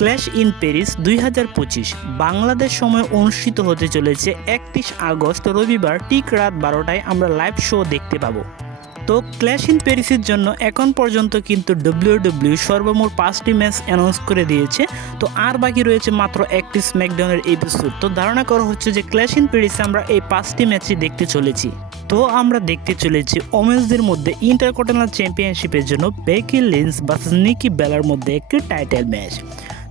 Clash in Paris 2025 Bangladesh সময় অনুষ্ঠিত হতে চলেছে 31 আগস্ট রবিবার ঠিক রাত 12টায় আমরা লাইভ শো দেখতে পাবো। তো ক্ল্যাশ ইন প্যারিসের জন্য এখন পর্যন্ত কিন্তু WWE সর্বমোট 5টি ম্যাচ অ্যানাউন্স করে দিয়েছে। তো আর বাকি রয়েছে মাত্র একটি স্ম্যাকডাউনের এপিসোড। তো ধারণা করা হচ্ছে যে ক্ল্যাশ ইন প্যারিসে আমরা এই 5টি ম্যাচই দেখতে চলেছি। তো আমরা দেখতে চলেছি ওমেন্সদের মধ্যে ইন্টারকন্টিনেন্টাল চ্যাম্পিয়নশিপের জন্য বেকি লিঞ্চ ভার্সেস নিকি বেলার মধ্যে একটি টাইটেল ম্যাচ।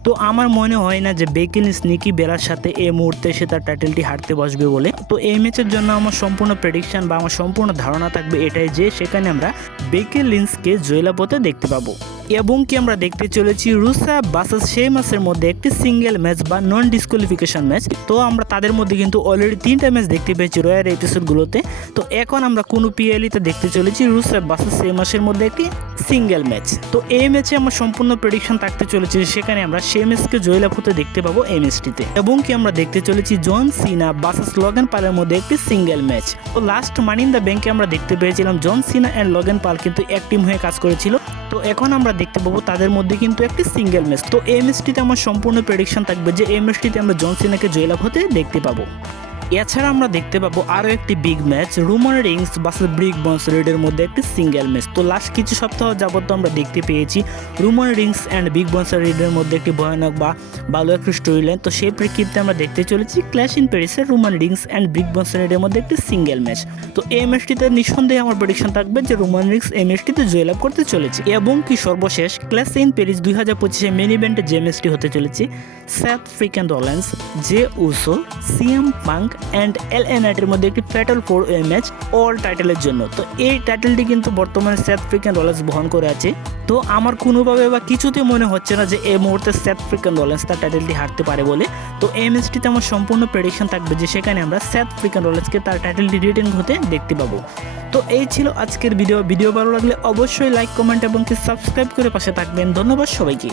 তো আমার মনে হয় না যে বেকি লিঞ্চ নিকি বেলার সাথে এই মুহূর্তে সে তার টাইটেলটি হারতে বসবে বলে। তো এই ম্যাচের জন্য আমার সম্পূর্ণ প্রেডিকশন বা আমার সম্পূর্ণ ধারণা থাকবে এটাই যে সেখানে আমরা বেকি লিঞ্চকে জয়লাভ হতে দেখতে পাবো এবং কি আমরা দেখতে চলেছি রুসা ভার্সেস শেমাসের মধ্যে একটি সিঙ্গেল ম্যাচ বা নন ডিসকোয়ালিফিকেশন ম্যাচ। তো আমরা তাদের মধ্যে কিন্তু অলরেডি 3টা ম্যাচ দেখতে পেয়েছি রয়্যাল এপিসোডগুলোতে। তো এখন আমরা কোনো পিএলইতে দেখতে চলেছি রুসা ভার্সেস শেমাসের মধ্যে একটি সিঙ্গেল ম্যাচ। তো এই ম্যাচে আমার সম্পূর্ণ প্রেডিকশন থাকতে চলেছে সেখানে আমরা শেমাসকে জয়লাভ হতে দেখতে পাবো এই ম্যাচটিতে এবং কি আমরা দেখতে চলেছি জন সিনা ভার্সেস লগেন পালের মধ্যে একটি সিঙ্গেল ম্যাচ। তো লাস্ট মানি ইন দ্য ব্যাংকে আমরা দেখতে পেয়েছিলাম জন সিনা অ্যান্ড লগেন পাল কিন্তু এক টিম হয়ে কাজ করেছিল। তো এখন আমরা দেখতে পাবো তাদের মধ্যে কিন্তু একটি সিঙ্গেল ম্যাচ। তো এই ম্যাচটিতে আমার সম্পূর্ণ প্রেডিকশন থাকবে যে এই ম্যাচটিতে আমরা জন সিনাকে জয়লাভ হতে দেখতে পাবো। এছাড়া আমরা দেখতে পাবো আরও একটি big match Roman Reigns versus ব্রিক বন্সরেডের মধ্যে একটি সিঙ্গেল ম্যাচ। তো লাস্ট কিছু সপ্তাহ যাবত আমরা দেখতে পেয়েছি রোমান রিংস অ্যান্ড বিগ বন্সরেডের মধ্যে একটি ভয়ানক বা ভালো একটি স্টোরি লাইন। তো সেই প্রেক্ষিতে আমরা দেখতে চলেছি ক্ল্যাশ ইন প্যারিসের রোমান রিংস অ্যান্ড ব্রিক বন্সরেডের মধ্যে একটি সিঙ্গেল ম্যাচ। তো এই ম্যাচটিতে নিঃসন্দেহে আমার প্রেডিকশন থাকবে যে রোমান রিংস এই ম্যাচটিতে জয়লাভ করতে চলেছে এবং কি সর্বশেষ ক্ল্যাশ ইন প্যারিস 2025 মেন ইভেন্টে যে ম্যাচটি হতে চলেছে Seth Freakin Rollins, Jey Uso, CM Punk and LA নাইটের মধ্যে একটি ফ্যাটাল 4-ওয়ে ম্যাচ অল টাইটেলের জন্য। তো এই টাইটেলটি কিন্তু বর্তমানে সেথ ফ্রিকেন রলিন্স বহন করে আছে। তো আমার কোনোভাবে বা কিছুতে মনে হচ্ছে না যে এই মুহূর্তে সেথ ফ্রিকেন রলিন্স তার টাইটেলটি হারতে পারে বলে। তো এই ম্যাচটিতে আমার সম্পূর্ণ প্রেডিকশন থাকবে যে সেখানে আমরা সেথ ফ্রিকেন রলিন্সকে তার টাইটেলটি রিটেন হতে দেখতে পাবো। তো এই ছিল আজকের ভিডিও ভালো লাগলে অবশ্যই লাইক, কমেন্ট এবং কি সাবস্ক্রাইব করে পাশে থাকবেন। ধন্যবাদ সবাইকে।